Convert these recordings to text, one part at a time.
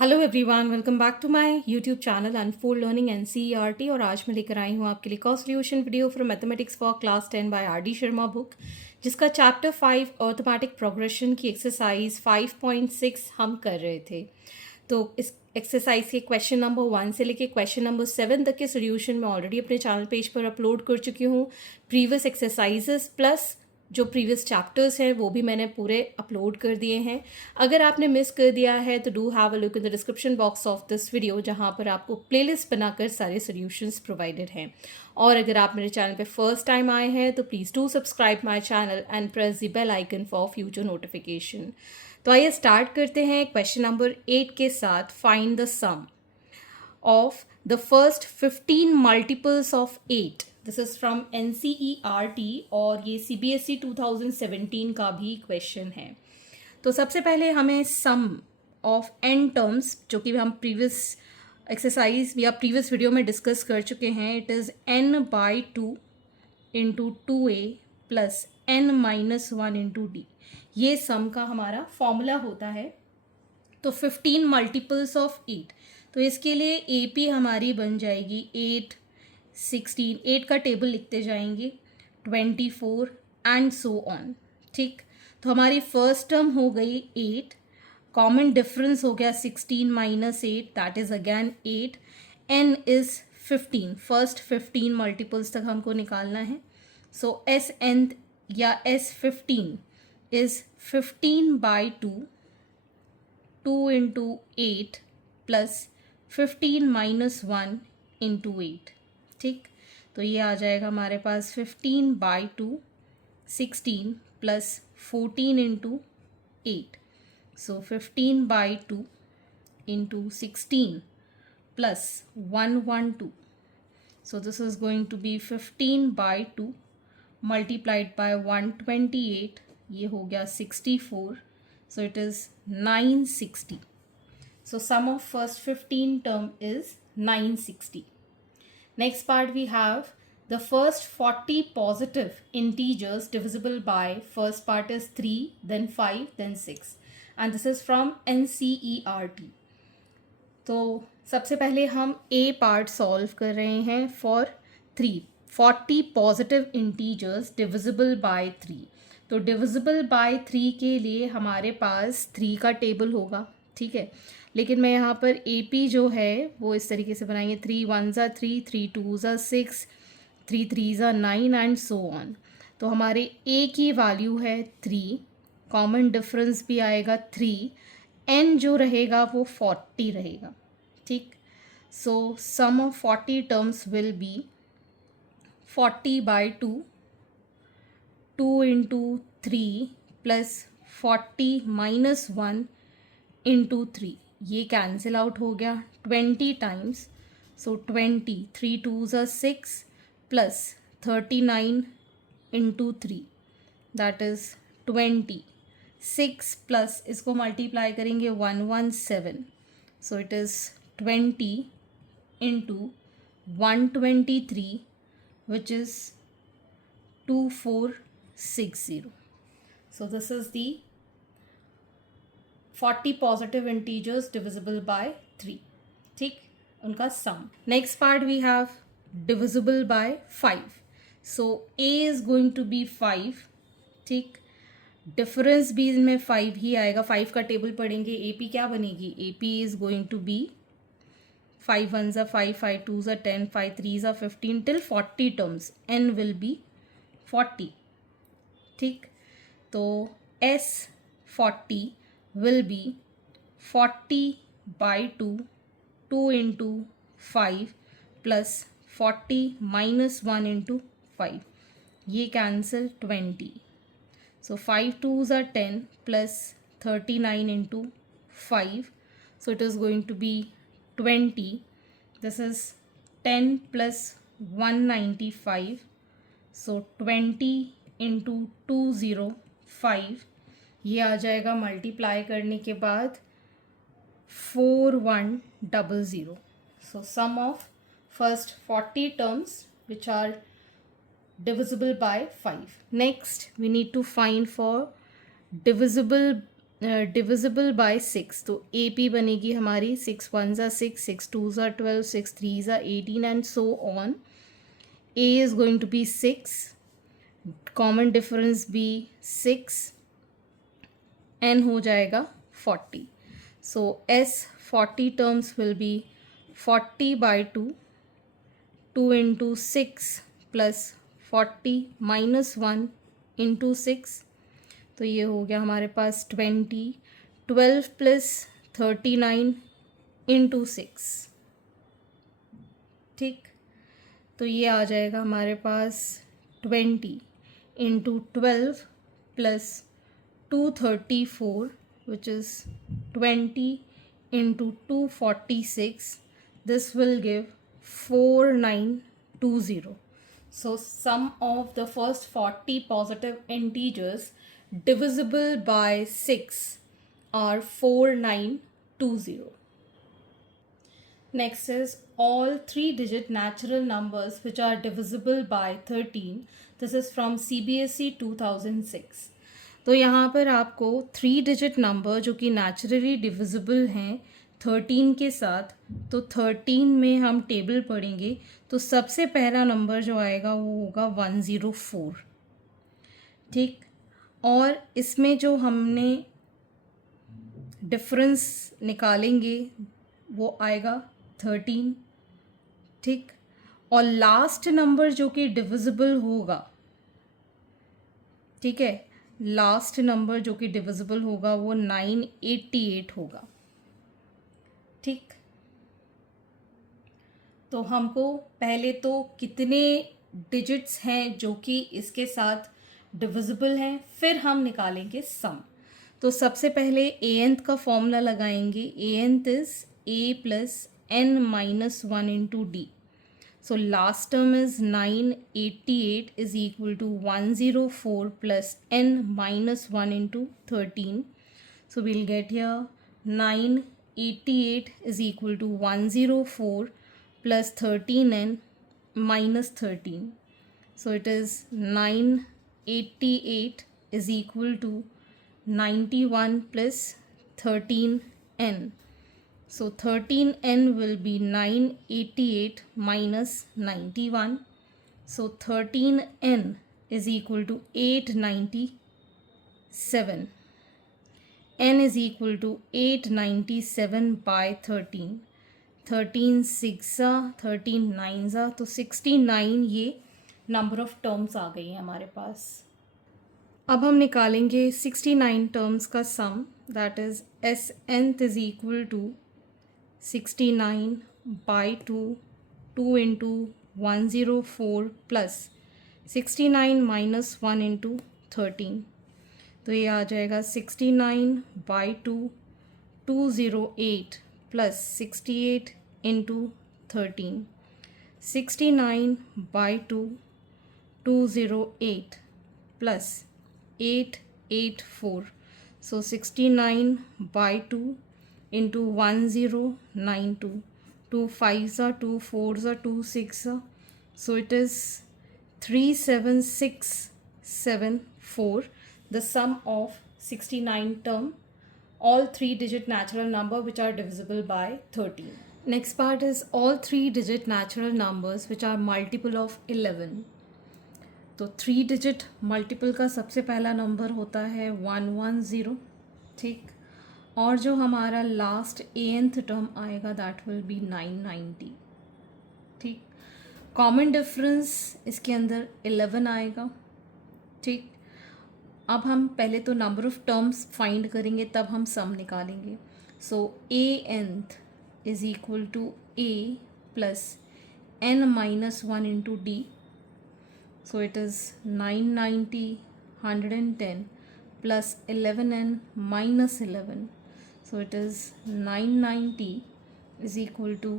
Hello everyone, welcome back to my YouTube channel unfold learning NCERT. और आज मैं लेकर आई हूँ आपके लिए cost solution video from mathematics for class 10 by R D Sharma book, जिसका चैप्टर 5 अर्थमेटिक प्रोग्रेशन की एक्सरसाइज 5.6 हम कर रहे थे। तो इस एक्सरसाइज के क्वेश्चन नंबर 1 से लेके क्वेश्चन नंबर 7 तक के सोल्यूशन मैं ऑलरेडी अपने चैनल पेज पर अपलोड कर चुकी हूँ। प्रीवियस एक्सरसाइजेस प्लस जो प्रीवियस चैप्टर्स हैं वो भी मैंने पूरे अपलोड कर दिए हैं। अगर आपने मिस कर दिया है तो do have a look in the description box of this video, जहाँ पर आपको प्लेलिस्ट बनाकर सारे सॉल्यूशंस प्रोवाइडेड हैं। और अगर आप मेरे चैनल पे फर्स्ट टाइम आए हैं तो please do subscribe my channel and press the bell icon for future notification. तो आइए स्टार्ट करते हैं क्वेश्चन नंबर 8 के साथ। Find the sum of the first 15 multiples of 8। This is from NCERT और ये CBSE 2017 का भी क्वेश्चन है। तो सबसे पहले हमें सम ऑफ n टर्म्स, जो कि हम प्रीवियस एक्सरसाइज या प्रीवियस वीडियो में डिस्कस कर चुके हैं, it is n/2 into 2a plus n-1 into d। ये सम का हमारा फॉर्मूला होता है। तो 15 मल्टीपल्स ऑफ 8, तो इसके लिए AP हमारी बन जाएगी 8, 16, 8 का टेबल लिखते जाएंगे, 24 एंड सो ऑन। ठीक, तो हमारी फर्स्ट टर्म हो गई 8, कॉमन डिफरेंस हो गया 16 minus 8, that is again 8, n is 15। First 15 multiples तक हमको निकालना है। सो Sn या S15 is 15/2 2 into 8 plus 15 minus 1 into 8। ठीक, तो ये आ जाएगा हमारे पास 15/2 16 plus 14 into 8। So 15/2 into 16 plus 112। So this is going to be 15/2 multiplied by 128, ये हो गया 64। So it is 960. So sum of first 15 term is 960. Next part we have the first 40 positive integers divisible by, first part is 3, then 5, then 6. And this is from NCERT. तो सबसे पहले हम A part solve कर रहे हैं for 40 positive integers divisible by 3। तो divisible by 3 के लिए हमारे पास 3 का टेबल होगा, ठीक है। लेकिन मैं यहाँ पर AP जो है वो इस तरीके से बनाएंगे, 3 1 ज़ा 3, 3 2 ज़ा 6, 3 3 ज़ा 9 एंड सो ऑन। तो हमारे A की वैल्यू है 3, कॉमन डिफरेंस भी आएगा 3, N जो रहेगा वो 40 रहेगा। ठीक, so sum of 40 terms will be 40/2 2 into 3 plus 40 minus 1 into 3, ये कैंसिल आउट हो गया 20 टाइम्स। सो 20, 3 2 ज़ा 6 plus 39 into 3, that is 20। 6 plus इसको मल्टीप्लाई करेंगे 117, सो it is 20 into 123 which is 2460. So this is the 40 positive integers divisible by 3. ठीक, उनका sum. Next part we have divisible by 5. So A is going to be 5. ठीक, difference भी इसमें 5 ही आएगा। 5 का table पढ़ेंगे, AP क्या बनेगी? AP is going to be 5 1 ज़ा 5, 5 2 ज़ा 10, 5 3 ज़ा 15 till 40 terms, N will be 40। ठीक, तो S40 will be 40/2 2 into 5 plus 40 minus 1 into 5, ये कैंसिल 20। सो 5 2 ज़ा 10 plus 39 into 5, so it is going to be 20। This is 10 plus 195, so 20 into 205, ये आ जाएगा मल्टीप्लाई करने के बाद 4100। So sum of first 40 terms which are divisible by 5. Next we need to find for divisible divisible by 6, तो A P बनेगी हमारी 6 1 ज़ा 6, 6 2 ज़ा 12, 6 3 ज़ा 18 and so on. A is going to be 6, common difference be 6, n हो जाएगा 40. So S 40 terms will be 40 by 2, 2 into 6 plus 40 minus 1 into 6, तो ये हो गया हमारे पास 20, 12 प्लस 39 इंटू 6. ठीक, तो ये आ जाएगा हमारे पास 20 into 12 plus 234 which is 20 into 246. This will give 4920. So sum of the first 40 positive integers divisible by 6 are 4920. Next is all 3-digit natural numbers which are divisible by 13. This is from CBSE 2006. तो यहाँ पर आपको 3-digit number जो कि naturally divisible हैं 13 के साथ, तो 13 में हम टेबल पढ़ेंगे तो सबसे पहला नंबर जो आएगा वो होगा 104. ठीक, और इसमें जो हमने डिफरेंस निकालेंगे वो आएगा 13. ठीक, और लास्ट नंबर जो कि डिविजिबल होगा, ठीक है, लास्ट नंबर जो कि डिविजिबल होगा वो 988 होगा. ठीक, तो हमको पहले तो कितने डिजिट्स हैं जो कि इसके साथ डिविजिबल हैं, फिर हम निकालेंगे सम. तो सबसे पहले एनथ का फॉर्मूला लगाएंगे. Nth is A plus N minus 1 into D. So last term is 988 is equal to 104 plus n minus 1 into 13. So we'll get here 988 is equal to 104 plus 13n minus 13. So it is 988 is equal to 91 plus 13n. So 13n will be 988 minus 91. So 13n is equal to 897. n is equal to 897 by 13. 13 6 13 9 तो 69 ये number of terms आ गई हैं हमारे पास. अब हम निकालेंगे 69 terms का sum. That is S nth is equal to 69 by 2, 2 into 104 plus 69 minus 1 into 13. तो ये आ जाएगा 69 by 2, 208 plus 68 into 13. 69 by 2, 208 plus 884. So 69 by 2 into 1092. 2 5s are 2 4s are 2 6. So it is 37674. The sum of 69 term, all 3-digit natural number which are divisible by 13. Next part is all 3-digit natural numbers which are multiple of 11. तो 3-digit multiple का सबसे पहला number होता है 110. ठीक, और जो हमारा लास्ट एनथ टर्म आएगा दैट विल बी 990. ठीक, कॉमन डिफरेंस इसके अंदर 11 आएगा. ठीक, अब हम पहले तो नंबर ऑफ टर्म्स फाइंड करेंगे तब हम सम निकालेंगे. So A nth is equal to A plus n minus 1 into D. So it is 990 110 plus 11n minus 11. So it is 990 is equal to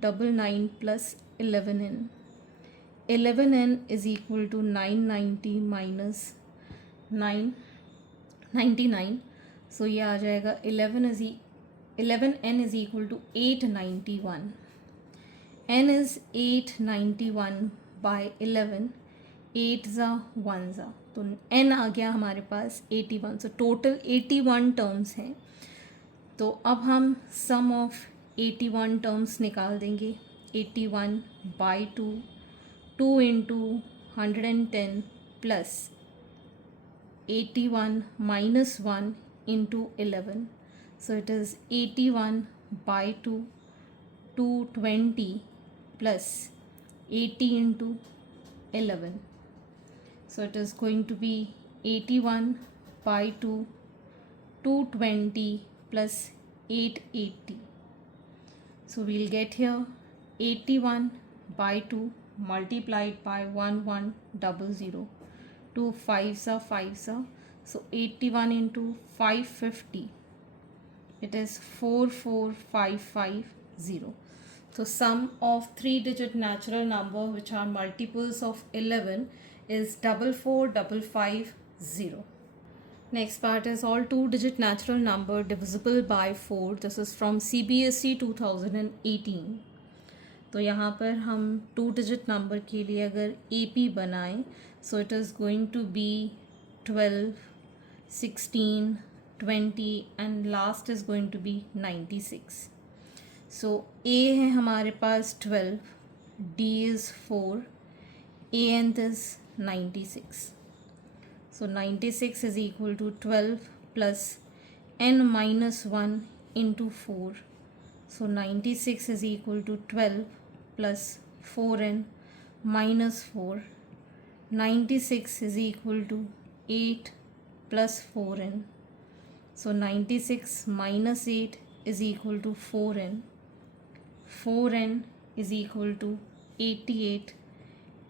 99 plus 11n. 11n is equal to 990 minus 999. So ये आ जाएगा 11n is equal to 891. n is 891 by 11. 8 ज़ा 1 ज़ा. तो n आ गया हमारे पास 81, so total 81 terms हैं। तो अब हम सम ऑफ 81 टर्म्स निकाल देंगे। 81/2, 2 into 110 plus 81 minus 1 into 11. So it is 81/2, 220 plus 80 into 11. So it is going to be 81/2, 220 plus 880. So we'll get here 81/2 multiplied by 1100. 2 5s are 5s are, so 81 into 550, it is 44550. So sum of 3-digit natural number which are multiples of 11 is 44550. Next part is all 2-digit natural number divisible by 4. This is from CBSE 2018. तो यहाँ पर हम 2-digit number के लिए अगर AP बनाएं, so it is going to be 12, 16, 20 and last is going to be 96. So A है हमारे पास 12, D is 4, ANth is 96. So 96 is equal to 12 plus n minus 1 into 4. So 96 is equal to 12 plus 4n minus 4. 96 is equal to 8 plus 4n. So 96 minus 8 is equal to 4n. 4n is equal to 88.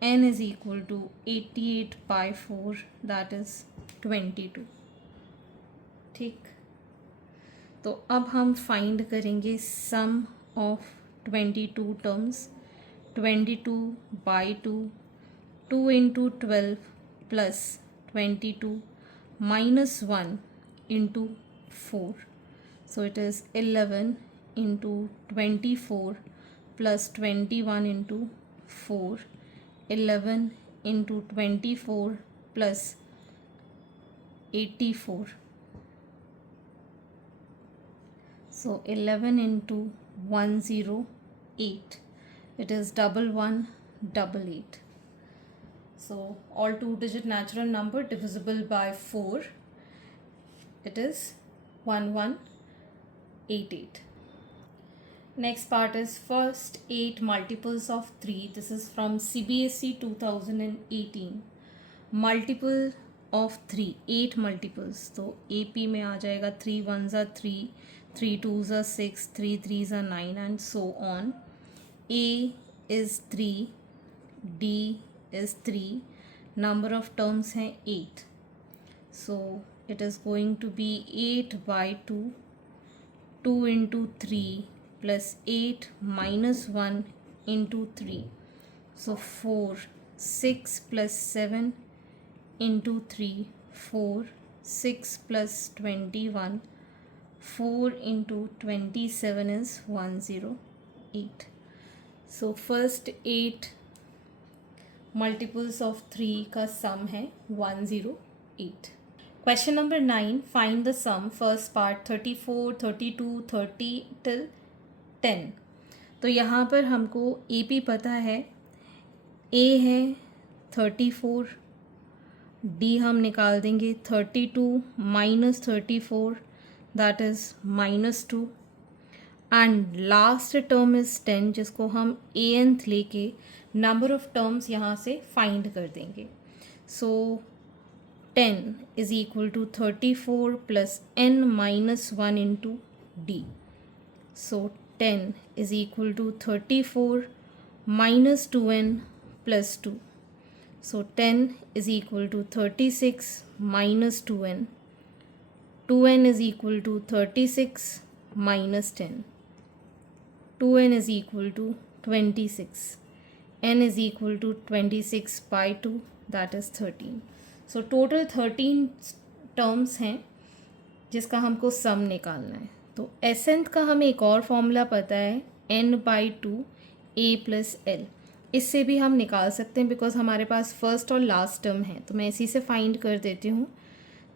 n is equal to 88/4, that is 22. ठीक, तो अब हम find करेंगे sum of 22 terms. 22/2, 2 into 12 plus 22 minus 1 into 4. So it is 11 into 24 plus 21 into 4. 11 into 24 plus 84. So 11 into 108. It is 1188. So all 2-digit natural number divisible by 4. It is 1188. Next part is first 8 multiples of 3. This is from CBSE 2018. Multiple of 3, 8 multiples. तो AP में आ जाएगा 3 1s are 3, 3 2s are 6, 3 3s are 9 and so on. A is 3, D is 3. Number of terms हैं 8. So it is going to be 8/2, 2 into 3 plus 8 minus 1 into 3. So 4, 6 plus 7 into 3, 4, 6 plus 21, 4 into 27 is 108. So first 8 multiples of 3 का sum है 108. Question number 9, find the sum. First part 34, 32, 30 till 10. तो यहाँ पर हमको AP पता है, A है 34, D हम निकाल देंगे 32 minus 34, that is -2 and last term is 10 जिसको हम anth लेके number of terms यहाँ से find कर देंगे. So 10 is equal to 34 plus n minus 1 into D. So 10 is equal to 34 minus 2n plus 2. So 10 is equal to 36 minus 2n. 2n is equal to 36 minus 10. 2n is equal to 26. n is equal to 26/2, that is 13. So total 13 terms हैं जिसका हमको सम निकालना है. तो एसेंथ का हमें एक और फॉर्मूला पता है, n/2 a plus l. इससे भी हम निकाल सकते हैं बिकॉज हमारे पास फर्स्ट और लास्ट टर्म है, तो मैं इसी से फाइंड कर देती हूँ.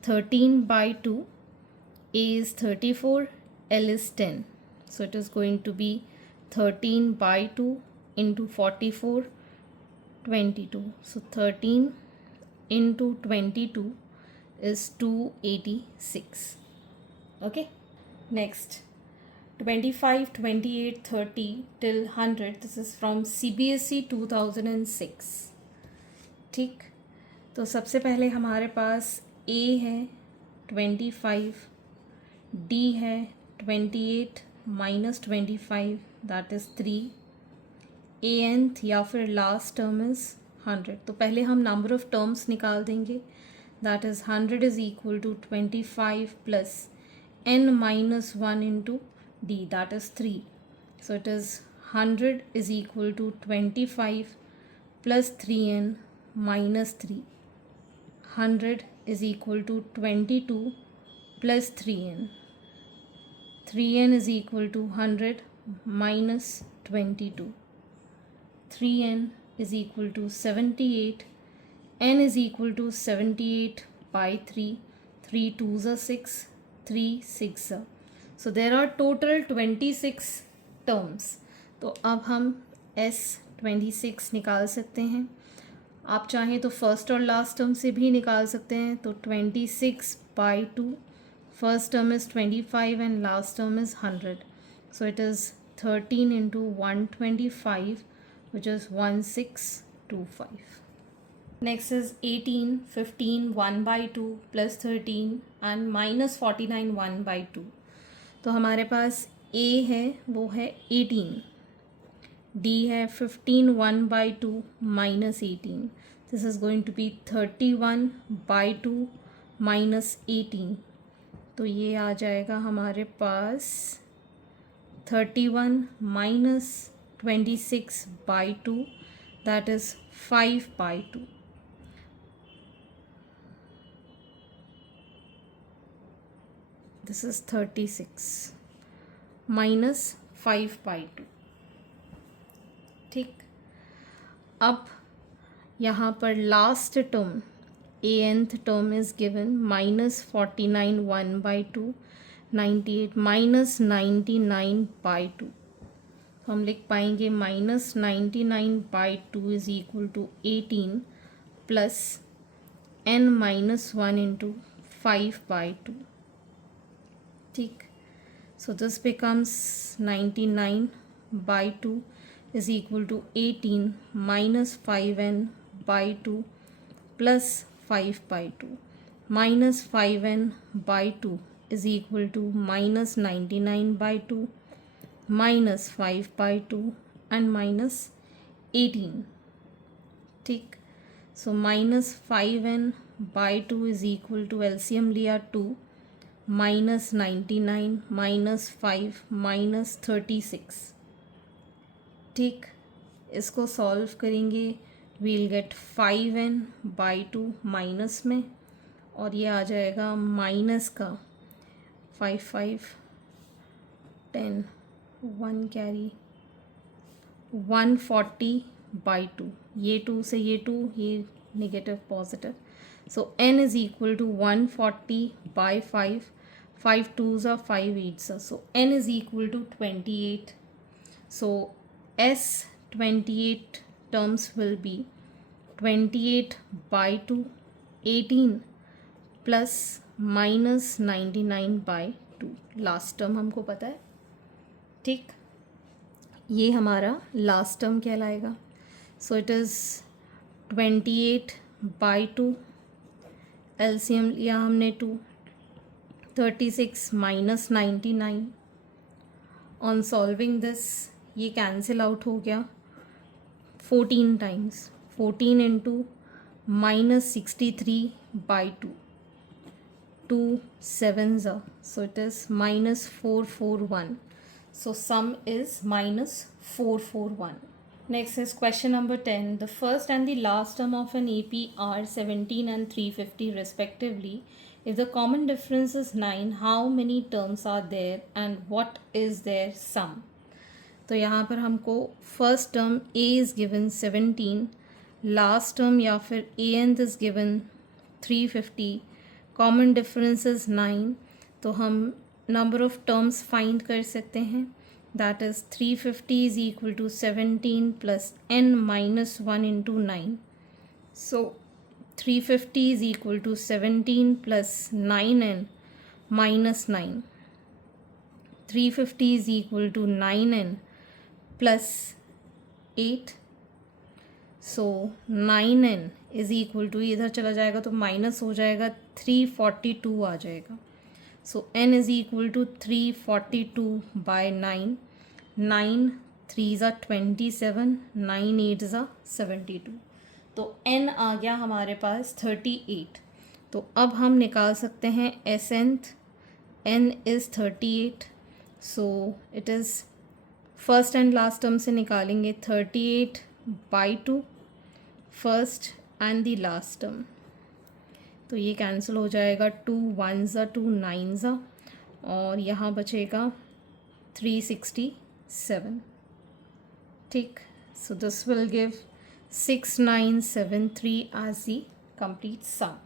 13/2, a is 34, l is 10, so it is going to be 13/2 into 44, 22. So 13 into 22 is 286. Okay, next 25, 28, 30 till 100. This is from CBSE 2006. ठीक, तो सबसे पहले हमारे पास A है 25, D है 28 minus 25, that is 3, nth या फिर लास्ट टर्म इज़ 100. तो पहले हम नंबर ऑफ टर्म्स निकाल देंगे. That is 100 is equal to 25 plus n minus 1 into d, that is 3. So it is 100 is equal to 25 plus 3n minus 3. 100 is equal to 22 plus 3n. 3n is equal to 100 minus 22. 3n is equal to 78. n is equal to 78 by 3. 3 2s are 6. 3 6 are. So there are total 26 terms. तो अब हम S26 निकाल सकते हैं. आप चाहें तो first और लास्ट टर्म से भी निकाल सकते हैं. तो 26/2, first term is 25 and last term is 100. So it is 13 into 125, which is 1625. Next is 18, 15, 1/2 plus 13 and minus 49 1/2. तो हमारे पास A है वो है 18, D है 15 1/2 minus 18. This is going to be 31/2 minus 18. तो ये आ जाएगा हमारे पास 31 minus 26/2, that is 5/2. This is 36 minus 5/2. ठीक, अब यहाँ पर last term nth term is given minus 49 1/2, 98 minus 99/2. तो हम लिख पाएंगे minus 99/2 is equal to 18 plus n minus 1 into 5/2. ठीक, so this becomes 99/2 is equal to 18 minus 5n/2 plus 5/2. Minus 5n/2 is equal to minus 99/2 minus 5/2 and minus 18. ठीक, so minus 5n/2 is equal to LCM लिया 2, minus 99 minus 5 minus 36. ठीक, इसको solve करेंगे we'll gate 5n/2 minus में, और ये आ जाएगा माइनस का 5 5 10 1 कैरी 140/2. ये 2 से ये 2, ये negative positive. So n is equal to 140/5. 5 2s are 5 8s are. So n is equal to 28. So S28 terms will be 28/2, 18 plus minus 99/2. Last term हमको पता है. ठीक, ये हमारा लास्ट टर्म कहलाएगा. सो इट इज़ 28/2, LCM लिया हमने 2, 36 minus 99. On solving this, ये कैंसिल आउट हो गया 14 times. 14 into minus 63/2. 2 7s are, so it is minus 441. So sum is minus 441. Next is question number 10. The first and the last term of an AP are 17 and 350 respectively. If the common difference is 9, how many terms are there and what is their sum? तो यहाँ पर हमको first term a is given 17, last term या फिर a is given 350, common difference is 9, तो हम number of terms find कर सकते हैं, that is 350 is equal to 17 plus n minus 1 into 9. So 350 is equal to 17 plus 9n minus 9. 350 is equal to 9n plus 8. So 9n is equal to, इधर चला जाएगा तो minus हो जाएगा, 342 आ जाएगा. So n is equal to 342 by 9. 9 3s are 27, 9 8s are 72. तो n आ गया हमारे पास 38. तो अब हम निकाल सकते हैं एसेंथ. n is 38. So it is first and last term से निकालेंगे 38 by 2 first and the last term. तो ये कैंसिल हो जाएगा, 2 1s are 2 9s are, और यहाँ बचेगा 367. ठीक. So this will give 6973 as the complete sum.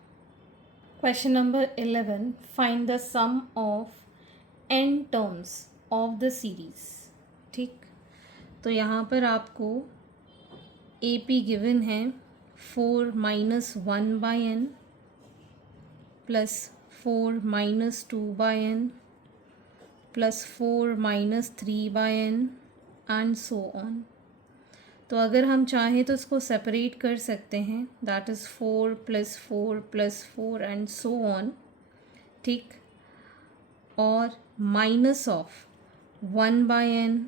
Question number 11. Find the sum of n terms of the series. ठीक. तो यहाँ पर आपको AP given है 4 minus 1 by n plus 4 minus 2 by n plus 4 minus 3 by n and so on. तो अगर हम चाहें तो इसको सेपरेट कर सकते हैं, that is 4 plus 4 plus 4 and so on. ठीक. और minus of 1 by n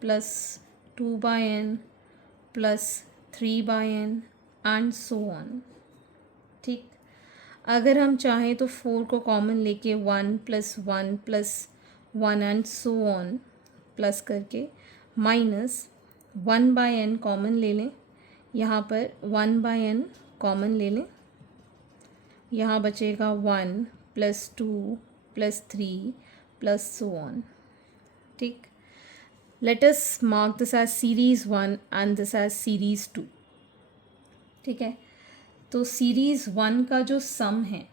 plus 2 by n plus 3 by n and so on. ठीक. अगर हम चाहें तो 4 को कॉमन लेके 1 plus 1 plus 1 and so on plus करके माइनस 1 बाय एन कॉमन ले लें. यहाँ पर 1 बाय एन कॉमन ले लें. यहाँ बचेगा 1 plus 2 plus 3 plus so on. ठीक. Let us mark this as series 1 and this as series 2. ठीक है. तो सीरीज़ 1 का जो सम है,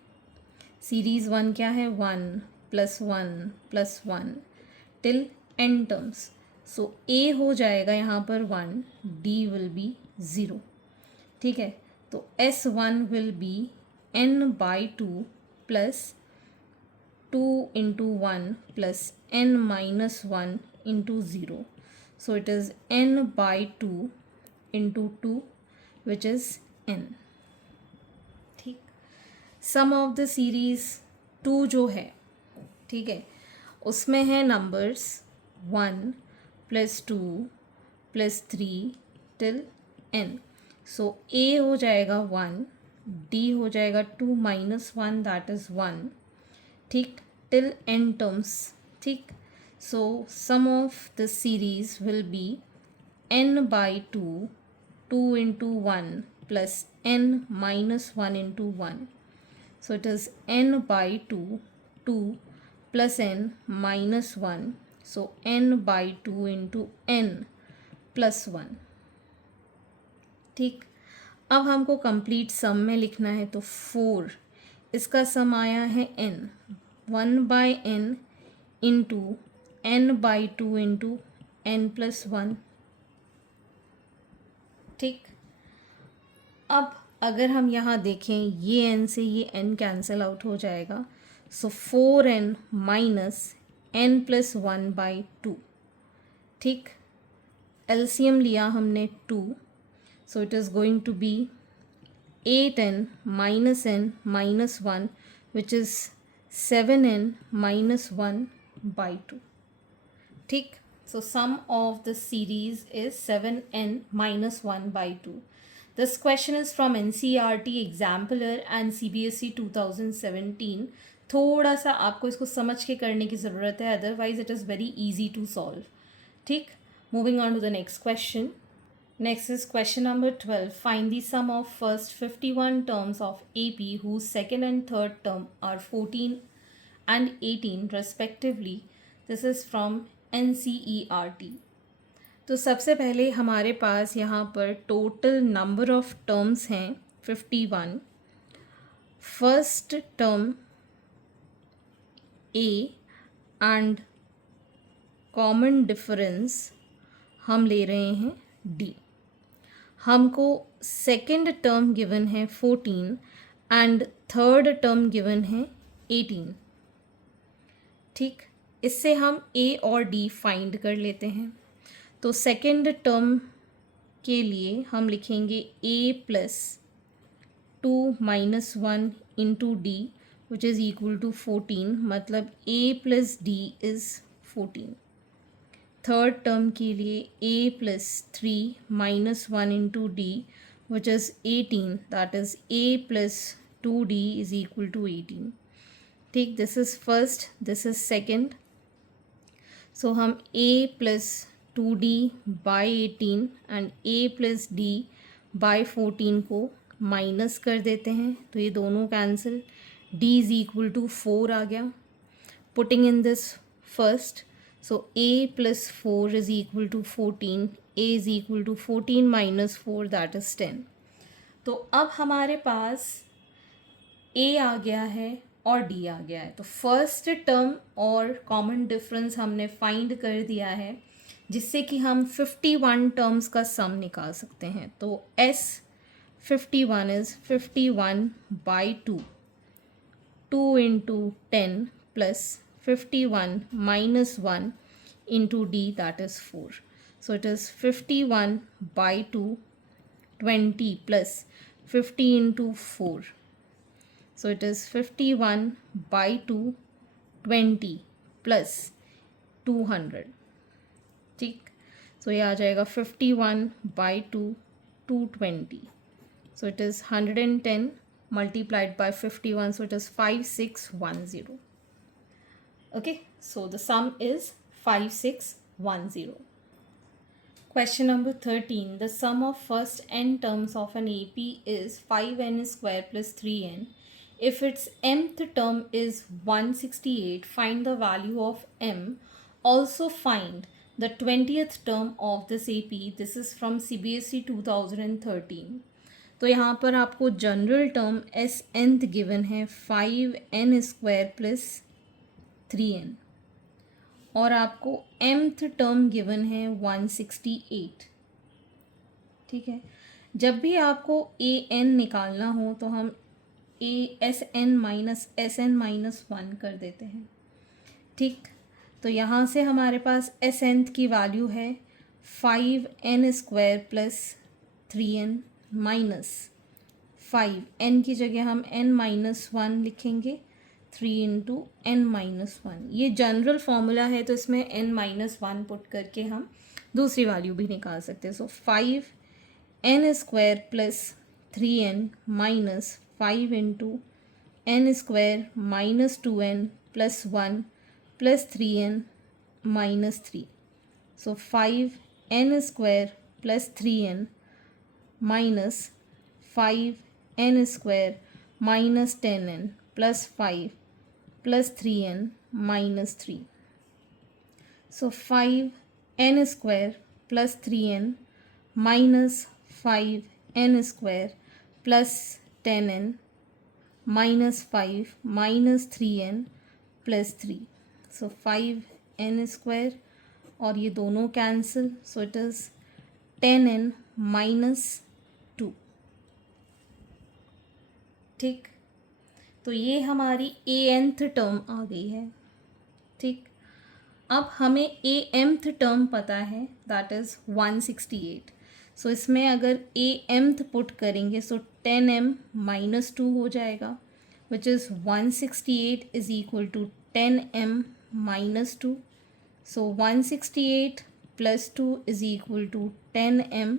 सीरीज़ 1 क्या है, 1 plus 1 plus 1 till n terms. So a हो जाएगा यहाँ पर 1, d विल बी 0. ठीक है. तो S1 will be n by 2 plus 2 into 1 plus n minus 1 into 0. So it is n by 2 into 2 which is n. ठीक. सम ऑफ द सीरीज़ 2 जो है, ठीक है, उसमें है numbers 1 plus 2 plus 3 till n. So a हो जाएगा 1, d हो जाएगा 2 माइनस 1 दैट इज़ 1. ठीक. Till n terms. ठीक. So sum of the series will be n by 2, 2 into 1 plus n minus 1 into 1. So it is n by 2, 2 plus n minus 1. So n by 2 into n plus 1. ठीक. अब हमको complete सम में लिखना है, तो 4 इसका सम आया है n, 1 by n into n by 2 into n plus 1. ठीक. अब अगर हम यहाँ देखें, ये n से ये n कैंसिल आउट हो जाएगा. So 4n minus n plus 1 by 2. ठीक. एलसीएम लिया हमने 2, so it is going to be 8n minus n minus 1 which is 7n minus 1 by 2. ठीक. So sum of the series is 7n minus 1 by 2. This question is from NCERT exemplar and CBSE 2017. थोड़ा सा आपको इसको समझ के करने की ज़रूरत है, otherwise it is very easy to solve. ठीक. Moving on to the next question. Next is question number 12. Find the sum of first 51 terms of AP whose second and third term are 14 and 18 respectively. This is from NCERT. तो सबसे पहले हमारे पास यहाँ पर total number of terms हैं 51। First term A and common difference हम ले रहे हैं डी। हमको सेकंड टर्म गिवन है 14 एंड थर्ड टर्म गिवन है 18। ठीक, इससे हम ए और डी फाइंड कर लेते हैं। तो सेकंड टर्म के लिए हम लिखेंगे a plus 2 minus 1 into d which is equal to 14, मतलब a plus d is 14। Third term के लिए a plus 3 minus 1 into d which is 18, that is a plus 2d is equal to 18। ठीक, this is first, this is second. So हम a plus 2d by 18 and a plus d by 14 को minus कर देते हैं, तो ये दोनों cancel, d is equal to 4 आ गया। Putting in this first, so a plus 4 is equal to 14, a is equal to 14 minus 4, that is 10। तो अब हमारे पास a आ गया है और d आ गया है। तो फर्स्ट टर्म और कॉमन डिफरेंस हमने फाइंड कर दिया है, जिससे कि हम 51 टर्म्स का सम निकाल सकते हैं। तो s 51 is 51 by 2 into 10 plus 51 minus 1 into d, that is 4. So it is 51 by 2, 20 plus 50 into 4. So it is 51 by 2, 20 plus 200. ठीक, so ये आ जाएगा 51 by 2, 220. So it is 110 multiplied by 51, so it is 5610. Okay, so the sum is 5610. Question number 13. The sum of first n terms of an AP is 5n square plus 3n. If its mth term is 168, find the value of m. Also find the 20th term of this AP. This is from CBSE 2013. तो यहाँ पर आपको general term S nth given है 5n square plus 3n, और आपको mth term given है 168। ठीक है, जब भी आपको a n निकालना हो तो हम एस एन माइनस 1 कर देते हैं। ठीक, तो यहाँ से हमारे पास एस nth की वैल्यू है 5n square plus 3n minus 5, n की जगह हम n माइनस 1 लिखेंगे, 3 इंटू एन माइनस 1। ये जनरल फॉर्मूला है, तो इसमें n माइनस 1 पुट करके हम दूसरी वैल्यू भी निकाल सकते हैं। So 5n square plus 3n minus 5 into n square minus 2n plus 1 plus 3n minus 3। So 5n square plus 3n minus 5n square minus 10n plus 5 plus 3n minus 3। So 5n square plus 3n minus 5n square plus 10n minus 5 minus 3n plus 3। So 5n square और ये दोनों cancel, so it is 10n minus 2। ठीक, तो ये हमारी anth term आ गई है। ठीक, अब हमें amth टर्म पता है, दैट इज़ 168। सो इसमें अगर amth पुट करेंगे सो 10m माइनस 2 हो जाएगा, which is 168 is equal to 10m minus 2। So 168 plus 2 is equal to 10m।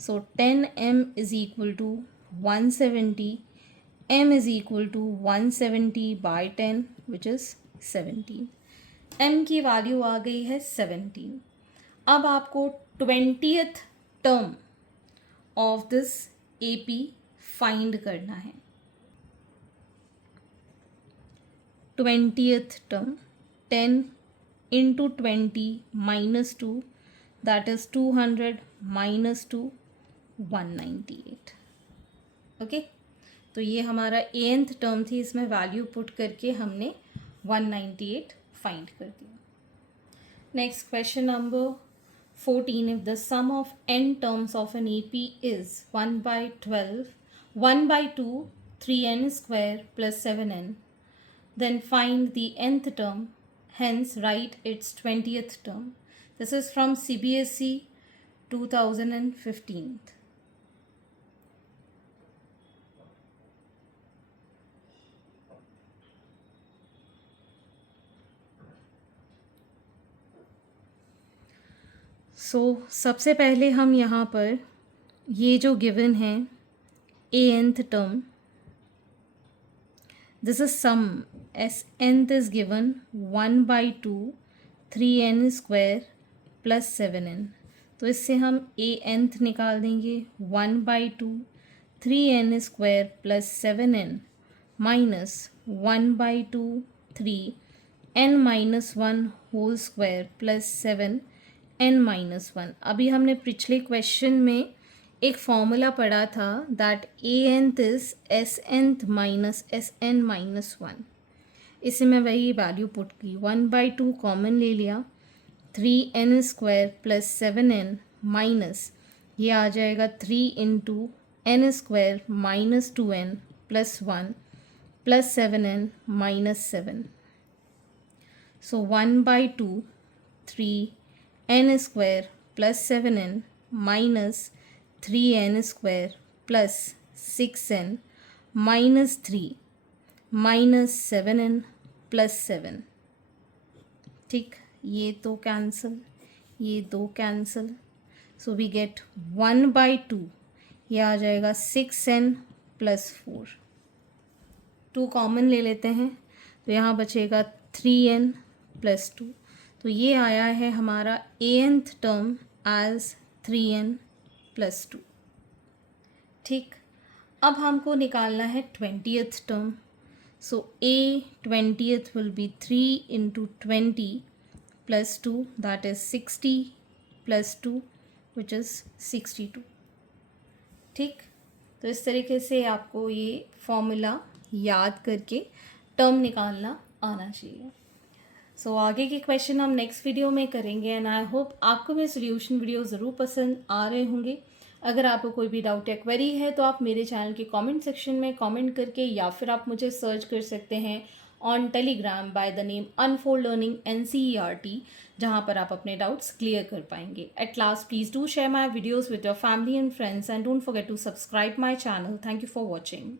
So 10m is equal to 170, m is equal to 170 by 10 which is 17। m की value आ गई है 17। अब आपको 20th term of this AP find करना है। 20th term 10 into 20 minus 2, that is 200 minus 2 198. Okay, तो ये हमारा एंथ टर्म थी, इसमें वैल्यू पुट करके हमने 198 फाइंड कर दिया. Next question number 14. If the sum of n terms of an AP is 1 by 12, 1 by 2, 3n square plus 7n, then find the nth term, hence write its 20th term. This is from CBSE 2015. सबसे पहले हम यहाँ पर ये जो given है nth term, this is sum, S nth is given 1 by 2 3n square plus 7n. तो इससे हम nth निकाल देंगे 1 by 2 3n square plus 7n minus 1 by 2 3n minus 1 whole square plus 7n minus 1. अभी हमने पिछले क्वेश्चन में एक फॉर्मूला पढ़ा था that nth is Snth minus Sn minus 1. इसे मैं वही वैल्यू पुट की, 1 by 2 कॉमन ले लिया, 3n square plus 7n minus ये आ जाएगा 3 into n square minus 2n plus 1 plus 7n minus 7. So 1 by 2 3n square plus 7n minus 3n square plus 6n minus 3 minus 7n plus 7. ठीक, ये तो cancel, ये दो cancel, so we get 1 by 2, ये आ जाएगा 6n प्लस 4. 2 कॉमन ले लेते हैं तो यहाँ बचेगा 3n प्लस 2. तो ये आया है हमारा nth term as 3n plus 2. ठीक, अब हमको निकालना है 20th term. So a 20th will be 3 into 20 plus 2, that is 60 plus 2 which is 62. ठीक, तो इस तरीके से आपको ये फॉर्मूला याद करके टर्म निकालना आना चाहिए. सो आगे के क्वेश्चन हम नेक्स्ट वीडियो में करेंगे एंड आई होप आपको मेरे सोल्यूशन वीडियो ज़रूर पसंद आ रहे होंगे. अगर आपको कोई भी डाउट या क्वेरी है तो आप मेरे चैनल के कमेंट सेक्शन में कमेंट करके या फिर आप मुझे सर्च कर सकते हैं on Telegram by the name unfold learning NCERT, जहाँ पर आप अपने डाउट्स क्लियर कर पाएंगे. At last please do share my videos with your family and friends and don't forget to subscribe my channel. Thank you for watching.